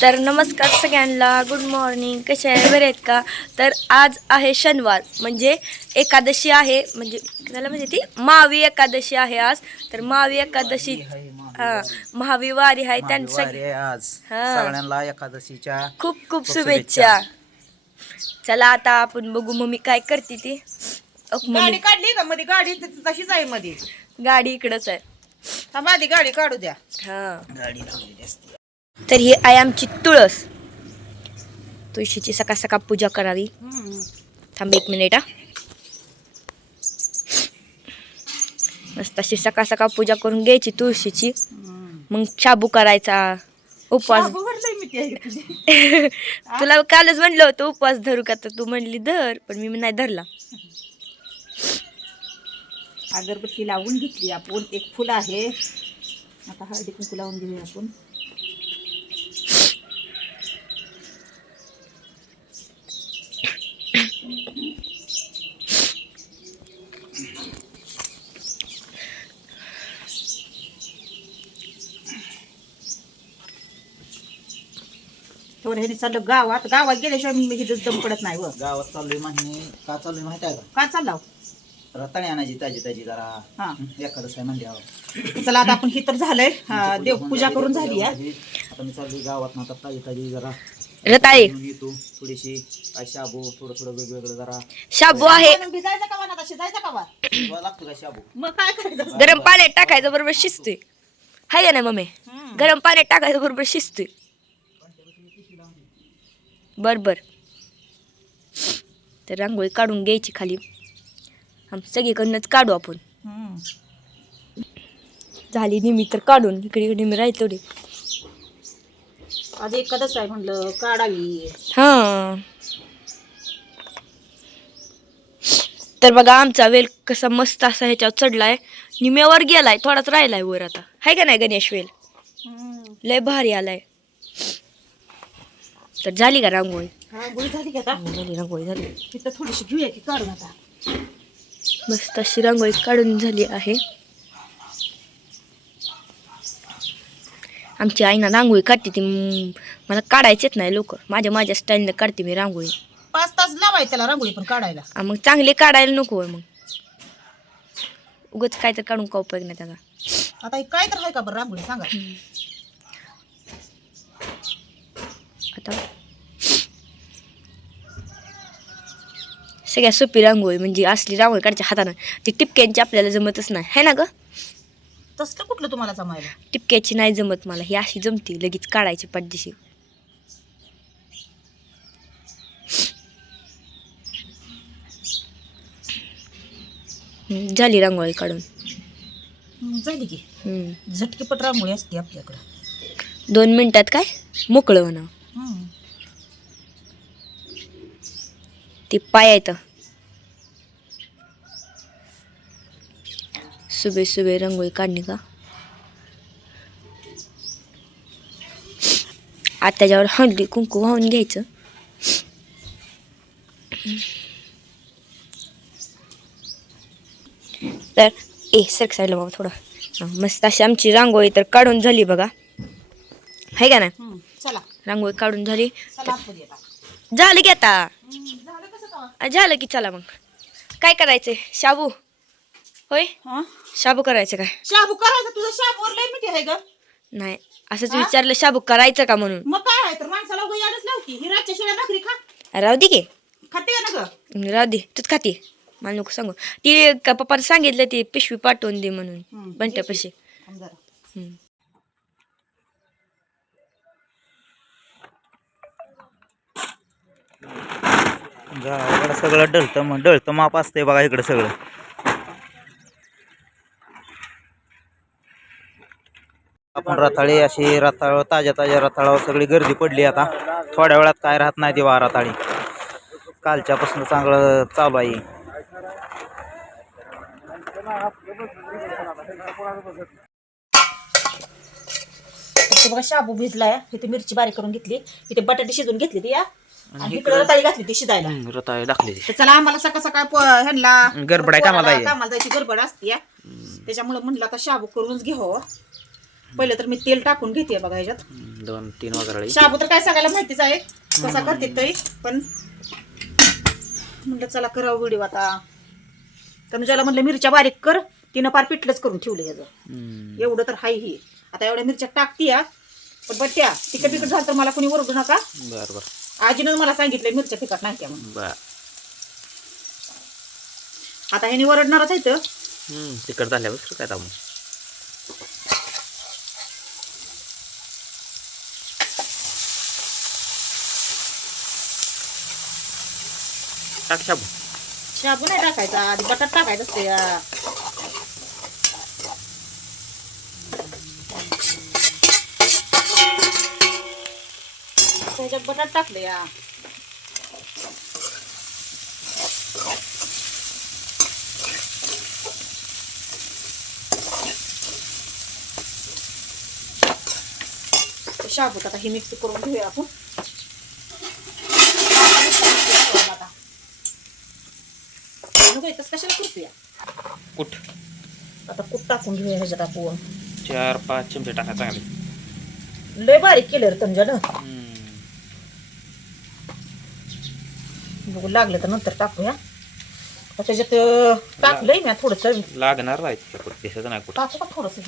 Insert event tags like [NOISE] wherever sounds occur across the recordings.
तर नमस्कार सगळ्यांना गुड मॉर्निंग कसे आहे? बरे आहेत का? तर आज आहे शनिवार म्हणजे एकादशी आहे म्हणजे त्याला म्हणजे ती? महावी एकादशी आहे आज. तर महावी एकादशी हा महावी वारी आहे त्यांचं वारी आहे आज. सगळ्यांना एकादशीच्या खूप खूप शुभेच्छा. चला आता आपण बघू मम्मी काय करते ती. गाडी काढली का? मध्ये गाडी तशीच आहे मध्ये गाडी इकडंच आहे. थांबा आधी गाडी काढू द्या. हा. गाडी लावलेली असते. तर ही आहे आमची तुळस. तुळशीची सकाळ सकाळ पूजा करावी. थांब एक मिनिट हा. मस्त अशी सकाळ सकाळ पूजा करून घ्यायची तुळशीची. मग शाबू करायचा उपवास. [LAUGHS] तुला कालच म्हणलं होतं उपवास धरू का? तर तू म्हणली धर पण मी नाही धरला. अगरबत्ती लावून घेतली आपण एक फुल आहे. आता हळदी कुंकू लावून घेऊया आपण. थोडं ह्याने चाललं गावात गावात गेल्याशिवाय मी इथं दम पडत नाही व. गावात चाललोय माहिती का चाललोय माहिती आहे का? चालला हो? का रताळे आणायची ताजी ताजी जरा. हा. एकादश आहे म्हणल्यावर. चला आता आपण हे तर झालंय. हा, देवपूजा करून झाली या आता मी चाललोय गावात ना आता ताजी ताजी जरा रताळे. घेऊन येतो थोडीशी. काय शाबू थोडं थोडं वेगवेगळं जरा. शाबू आहे. भिजायचा का वाना शिजायचा का वा तुला लागतो का शाबू? मग काय करायचं? गरम पाण्यात टाकायचं बरोबर शिजतोय. हाय का नाही मम्मी? हम्म. गरम पाण्यात टाकायचं बरोबर शिजतोय. बर बर तर रांगोळी काढून घ्यायची खाली. सगळीकडनंच काढू आपण. झाली निमी तर काढून. इकडे इकडे निमी राहील तेवढी. आज एखादच आहे म्हणलं काढावी. हा. तर बघा आमचा वेल कसा मस्त असा ह्याच्यावर चढलाय. निम्यावर गेलाय थोडाच राहिलाय वर आता. हाय का नाही गणेश वेल? लय भारी आलाय. तर झाली का रांगोळी? हा झाली का आता? झाली रांगोळी झाली. तिथं थोडीशी घेऊया की काढून आता. मस्त अशी रांगोळी काढून झाली आहे. आमची आईना रांगोळी काढते ती म, मला काढायचेच नाही लोक माझ्या माझ्या स्टाईलने काढते मी रांगोळी. पाच तास लावाय त्याला रांगोळी पण काढायला. आ, मग चांगली काढायला नको होय मग. उगच काय तर काढून का उपयोग नाही त्याचा आता हे काय तर आहे का बरं रांगोळी? सांगा. आता सगळ्या सोपी रांगोळी म्हणजे असली रांगोळी काढायच्या हातानं ती टिपक्यांची आपल्याला जमतच नाही है ना ग तसलं कुठलं तुम्हाला जमायला टिपक्याची नाही जमत मला ही अशी जमती लगेच काढायची पाठदिशी हम्म, झाली रांगोळी काढून झाली की हम्म. झटकीपट रांगोळी असते आपल्याकडं दोन मिनिटात काय मोकळं म्हणा हम्म. ती पाय येतं सुबे सुबे रांगोळी काढणे का? आता त्याच्यावर हळदी कुंकू वाहून घ्यायचं. तर ए सरक साईडला बाबा थोडं. मस्त अशी आमची रांगोळी तर काढून झाली बघा. आहे का ना रांगोळी काढून झाली. झाली की आता. झालं का की चला मग. काय करायचंय? शाबू. होय? हा? शाबू करायचं काय? शाबू करायचा? तुझा शाबूवर लय मिठी आहे ग. नाही असंच विचारलं शाबू करायचं का म्हणून? मग काय आहे? तर माणसाला उगा याडच लावती ही रातच्या शिळ्या भाकरी खा. राहू दे की. खाते का ना ग राहू दे. तूच खाते. मला नको सांगू. ती का पप्पाने सांगितलं ती पिशवी पाठवून दे म्हणून. हम्म, बंट्यापाशी थांब जरा. हम्म. गावाकडं सगळं डळतं मग डळतं माप असतंय बघा इकडं सगळं. आपण रताळी अशी रताळ ताज्या ताज्या रताळावर सगळी गर्दी पडली आता. थोड्या वेळात काय राहत नाही ती वा रताळी. कालच्यापासून चांगलं चालू आहे. बघा शाबू भिजलाय. इथे मिरची बारीक करून घेतली. इथे बटाटे शिजून घेतली ती या. आणि इकडे रताळी घातली ती शिजायला. रताळी टाकली तर चला आम्हाला सकाळ सकाळ प- ह्यांना गडबड आहे कामाला पोराला आहे. कामाला जायची गडबड असते त्याच्यामुळे म्हणलं आता शाबू करूनच घ्यावं पहिलं तर मी तेल टाकून घेते बघा ह्याच्यात. हम्म, दोन तीन वगैरे. शाबू तर काय सांगायला माहितीच आहे. कसा करते तरी पण म्हणलं चला करावं व्हिडिओ आता. तनुजाला म्हणलं मिरच्या बारीक कर तिनं पार पिठलंच करून ठेवलं ह्याचं. एवढं तर हाय ही. आता एवढ्या मिरच्या टाकती या पण बट्ट्या तिकट बिकट झालं तर मला कोणी ओरडू नका. बर बर. आजीनं मला सांगितलं मिरच्या तिखट नाही त्या म्हणून. बर. आता ह्याने ओरडणारच आहे तर. हम्म, तिखट झाल्यावर काय दाबून? टाक शाबू. शाबू नाही टाकायचा आधी बटाट टाकायचं असते या. त्याच्यात बटाट टाकले या शाबूत आता ही मिक्स करून घेऊया आपण. कशाला करतोया कुठ? आता कुठ टाकून घेऊया ह्याच्यात आपण? चार पाच चमचे टाका चांगले. लय बारीक केलं रे तंजानं बघू लागलं तर नंतर टाकूया. त्याच्यात टाकलंय मी थोडंसं. लागणार नाही कुठं दिसत नाही कुठं टाकू का थोडंसं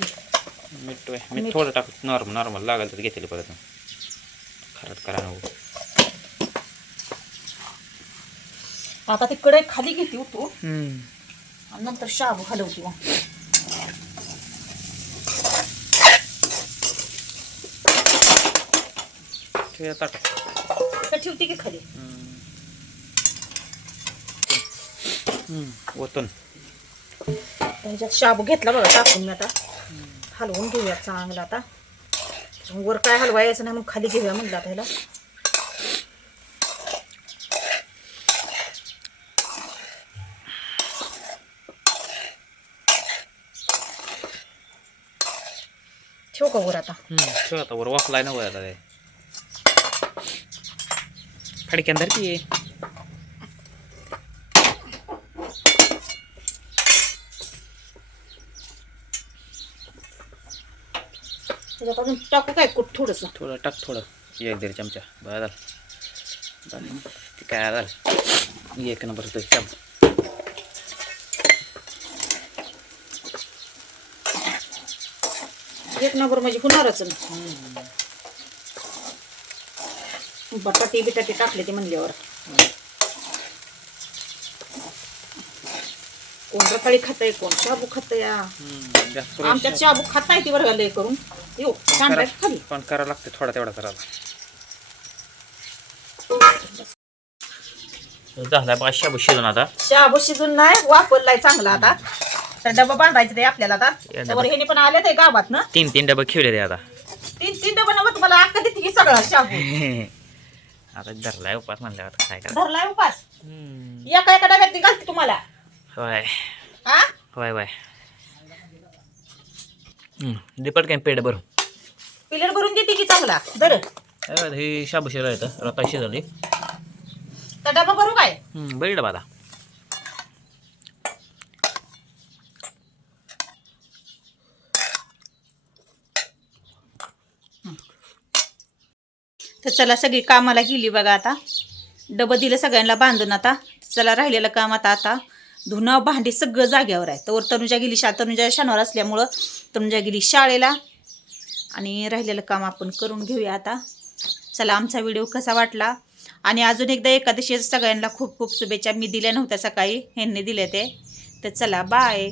मीठ मीठ. थोडं टाक नॉर्मल नॉर्मल लागेल तर घेतले परत. खरंच करा नको आता ती कढई खाली घेते उतू आणि नंतर शाबू हलवते मग. ठेवते की? खाली? ओतून ह्याच्यात शाबू घेतला बघा टाकून मी आता. हलवून घेऊया चांगला आता. वर काय हलवायचं नाही मग खाली घेऊया म्हणलं आता ह्याला. ठेव का वर आता? ठेव आता वर वाफलाय ना वर आता ते. अजून टाकू काय? कुठ थोडंसं? थोडं टाक थोडं. एक दीड चमचा. बरं झालं. ते काय झालं एक नंबर तर चम. एक नंबर म्हणजे होणारच ना. बटाटे बिटाटे टाकले ते म्हणल्यावर. कोण रताळी खातंय कोण शाबू खातंय जास्त आमच्यात शाबू खात नाही ती बरं लय करून. येऊ खाली. पण करावं लागतं थोडा तेवढा करायला झाला बघा शाबू शिजून आता. शाबू शिजून नाही वापरलाय चांगला आता. तर डबा बांधायचा ते आपल्याला आता. त्यावर ह्याने पण आले ते गावात ना. तीन तीन डबे खेळले ते आता. तीन तीन डबा नव्हतं मला अक्का देते की सगळा शाबू. [LAUGHS] आता धरलाय उपास म्हणल्यावर काय करा धरलाय उपास. एका एका डब्यात ती घालते तुम्हाला. होय. हा? होय होय. दीपट काय पेट भरून. पिलर भरून देते की चांगला. दर हे शाबू शिजला येतं रता शिजवली. तर डबा भरू काय? बरी डबा आता. तर चला सगळी कामाला गेली बघा आता. डबं दिलं सगळ्यांना बांधून आता. चला राहिलेलं काम आता आता. धुणं भांडी सगळं जाग्यावर आहे. तर तनुजा गेली शा तनुजा शनिवार असल्यामुळं तनुजा गेली शाळेला. आणि राहिलेलं काम आपण करून घेऊया आता. चला आमचा व्हिडिओ कसा वाटला? आणि अजून एकदा एकादशी सगळ्यांना खूप खूप शुभेच्छा. मी दिल्या नव्हत्या सकाळी. ह्यांनी दिल्या ते. तर चला बाय